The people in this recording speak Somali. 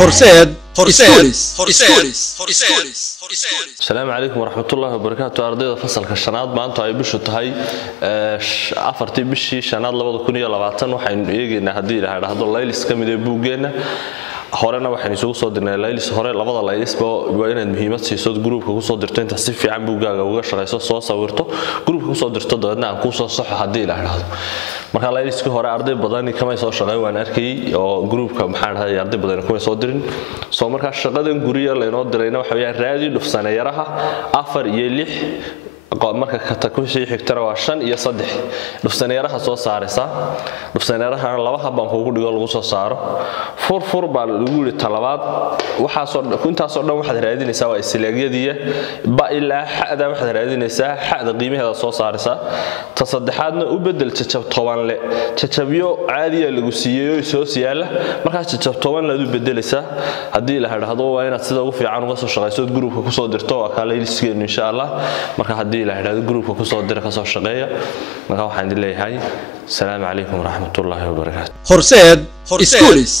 horseed السلام عليكم ورحمة الله وبركاته. أرضية فصل كشناد بانتو أي بشو تهاي أفرتي بشي شناد لبضو كونية لبعتان وحين يجينا هدي لهذا هذا الله يسكمل يبوجينا هورنا waxaan isugu soo dirnay laylis hore labada laylis waa inaad muhiimad siiso groupka ku soo dirto inta si fiican buugaaga uga shaqeyso soo sawirto groupka ku soo dirto dadna aan ku soo saxo hadii la yiraahdo marka layliska hore arday badan kama soo shaqeey waan arkay oo groupka maxaan ahay arday badan kuma soo dirin soo marka shaqadan guriga la inoo dirayna waxa weeyaan raadi dhufsanayaraha 4 iyo 6 marka ka takuushay xigtana waa 5 iyo 3 dhufsanayaraha soo saaraysa dhufsanayaraha laba habban kugu dhigo lagu soo saaro fur baa lagu yiri talabaad waxa soo intaas oo dhan waxaad raadinaysaa waa islaagyadiya ba ilaa xada waxaad raadinaysaa xada qiimaheeda soo saaraysa ta saddexaadna u bedel jajab 10 le jajabyo caadi ah lagu siiyo soo siyaala marka jajab 10 la u bedelaysaa hadii la yiraahdo waa inaad sida ugu fiican uga soo shaqeyso groupka ku soo dirto waa kale liiskeena insha Allah marka hadii la yiraahdo groupka ku soo dira ka soo shaqeeya marka waxaan dileeyahay السلام عليكم ورحمة الله وبركاته. horseed schools